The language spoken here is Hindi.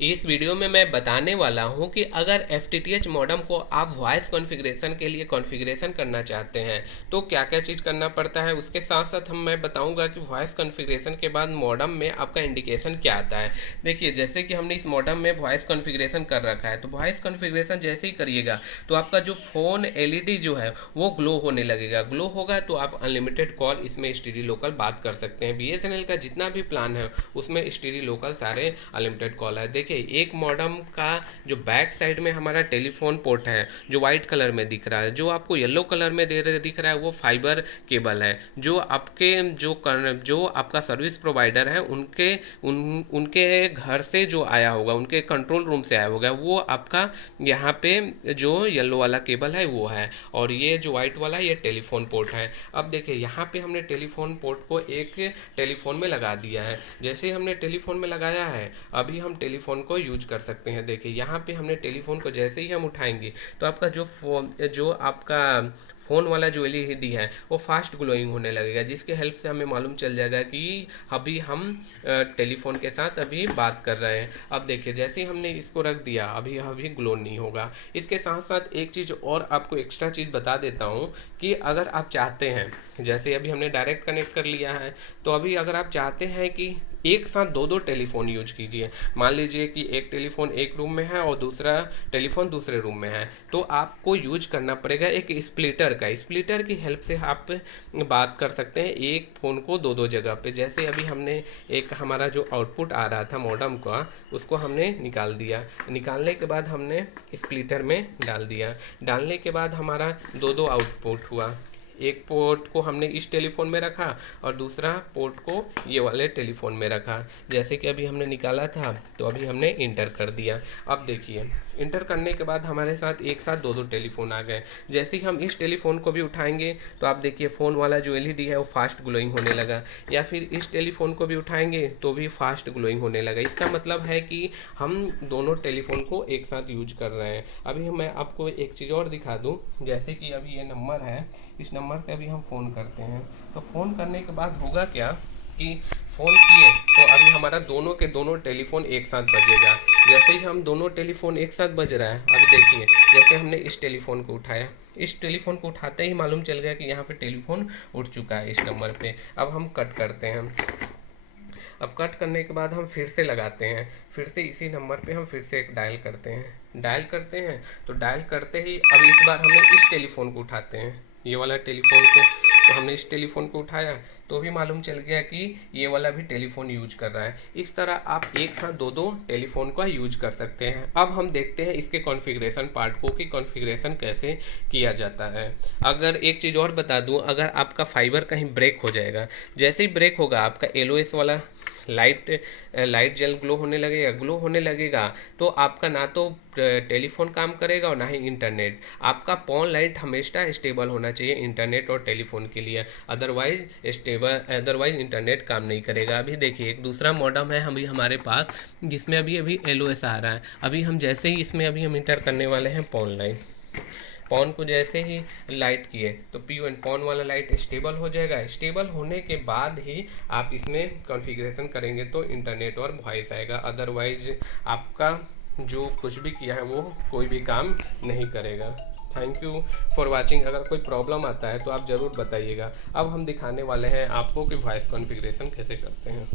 इस वीडियो में मैं बताने वाला हूं कि अगर FTTH मॉडेम को आप वॉइस कॉन्फ़िगरेशन के लिए कॉन्फ़िगरेशन करना चाहते हैं तो क्या क्या चीज़ करना पड़ता है। उसके साथ साथ मैं बताऊंगा कि वॉइस कॉन्फ़िगरेशन के बाद मॉडेम में आपका इंडिकेशन क्या आता है। देखिए, जैसे कि हमने इस मॉडेम में वॉइस कॉन्फ़िगरेशन कर रखा है, तो वॉइस कॉन्फ़िगरेशन जैसे ही करिएगा तो आपका जो फ़ोन LED जो है वो ग्लो होने लगेगा। ग्लो होगा तो आप अनलिमिटेड कॉल इसमें STD लोकल बात कर सकते हैं। BSNL का जितना भी प्लान है उसमें STD लोकल सारे अनलिमिटेड कॉल है। देखिए, एक मॉडेम का जो बैक साइड में हमारा टेलीफोन पोर्ट है जो वाइट कलर में दिख रहा है, जो आपको येलो कलर में दिख रहा है वो फाइबर केबल है। जो आपके जो आपका सर्विस प्रोवाइडर है उनके घर से जो आया होगा, उनके कंट्रोल रूम से आया होगा, वो आपका यहाँ पे जो येलो वाला केबल है वो है, और ये जो वाइट वाला ये टेलीफोन पोर्ट है। अब देखिए, यहाँ पे हमने टेलीफोन पोर्ट को एक टेलीफोन में लगा दिया है। जैसे ही हमने टेलीफोन में लगाया है अभी हम टेलीफोन को यूज कर सकते हैं। देखिए, यहाँ पे हमने टेलीफोन को जैसे ही हम उठाएंगे तो आपका जो आपका फ़ोन वाला जो LED है वो फास्ट ग्लोइंग होने लगेगा, जिसके हेल्प से हमें मालूम चल जाएगा कि अभी हम टेलीफोन के साथ अभी बात कर रहे हैं। अब देखिए, जैसे ही हमने इसको रख दिया अभी अभी ग्लो नहीं होगा। इसके साथ साथ एक चीज़ और आपको एक्स्ट्रा चीज़ बता देता हूँ कि अगर आप चाहते हैं, जैसे अभी हमने डायरेक्ट कनेक्ट कर लिया है, तो अभी अगर आप चाहते हैं कि एक साथ दो टेलीफोन यूज कीजिए, मान लीजिए कि एक टेलीफोन एक रूम में है और दूसरा टेलीफोन दूसरे रूम में है, तो आपको यूज करना पड़ेगा एक स्प्लिटर का। स्प्लिटर की हेल्प से आप बात कर सकते हैं एक फ़ोन को दो जगह पे। जैसे अभी हमने एक हमारा जो आउटपुट आ रहा था मॉडेम का उसको हमने निकाल दिया, निकालने के बाद हमने स्प्लिटर में डाल दिया। डालने के बाद हमारा दो आउटपुट हुआ। एक पोर्ट को हमने इस टेलीफोन में रखा और दूसरा पोर्ट को ये वाले टेलीफोन में रखा। जैसे कि अभी हमने निकाला था तो अभी हमने इंटर कर दिया। अब देखिए, इंटर करने के बाद हमारे साथ एक साथ दो टेलीफोन आ गए। जैसे ही हम इस टेलीफोन को भी उठाएंगे तो आप देखिए फ़ोन वाला जो LED है वो फास्ट ग्लोइंग होने लगा, या फिर इस टेलीफोन को भी उठाएंगे तो भी फास्ट ग्लोइंग होने लगा। इसका मतलब है कि हम दोनों टेलीफोन को एक साथ यूज कर रहे हैं। अभी मैं आपको एक चीज़ और दिखा दूँ, जैसे कि अभी ये नंबर है, इस नंबर से अभी हम फ़ोन करते हैं तो फ़ोन करने के बाद होगा क्या कि फ़ोन किए तो अभी हमारा दोनों के दोनों टेलीफोन एक साथ बजेगा। जैसे ही हम दोनों टेलीफोन एक साथ बज रहा है, अभी देखिए जैसे हमने इस टेलीफोन को उठाया, इस टेलीफोन को उठाते ही मालूम चल गया कि यहाँ पे टेलीफोन उठ चुका है इस नंबर पे। अब हम कट करते हैं। अब कट करने के बाद हम फिर से लगाते हैं, फिर से इसी नंबर पे हम फिर से एक डायल करते हैं। डायल करते हैं तो डायल करते ही अब इस बार हमने इस टेलीफोन को उठाते हैं, ये वाला टेलीफोन को। तो हमने इस टेलीफोन को उठाया तो भी मालूम चल गया कि ये वाला भी टेलीफोन यूज कर रहा है। इस तरह आप एक साथ दो टेलीफोन का यूज कर सकते हैं। अब हम देखते हैं इसके कॉन्फ़िगरेशन पार्ट को कि कॉन्फ़िगरेशन कैसे किया जाता है। अगर एक चीज़ और बता दूं, अगर आपका फाइबर कहीं ब्रेक हो जाएगा, जैसे ही ब्रेक होगा आपका LOS वाला लाइट जल ग्लो होने लगेगा तो आपका ना तो टेलीफोन काम करेगा और ना ही इंटरनेट। आपका पॉन लाइट हमेशा स्टेबल होना चाहिए इंटरनेट और टेलीफोन के लिए, अदरवाइज इंटरनेट काम नहीं करेगा। अभी देखिए, एक दूसरा मॉडेम है हमारे पास जिसमें अभी LOS आ रहा है। अभी हम जैसे ही इसमें अभी हम इंटर करने वाले हैं पॉन लाइट, पॉन को जैसे ही लाइट किए तो पॉन वाला लाइट स्टेबल हो जाएगा। स्टेबल होने के बाद ही आप इसमें कॉन्फ़िगरेशन करेंगे तो इंटरनेट और वॉइस आएगा, अदरवाइज आपका जो कुछ भी किया है वो कोई भी काम नहीं करेगा। Thank you for watching. अगर कोई प्रॉब्लम आता है तो आप ज़रूर बताइएगा। अब हम दिखाने वाले हैं आपको कि वॉइस कॉन्फ़िगरेशन कैसे करते हैं।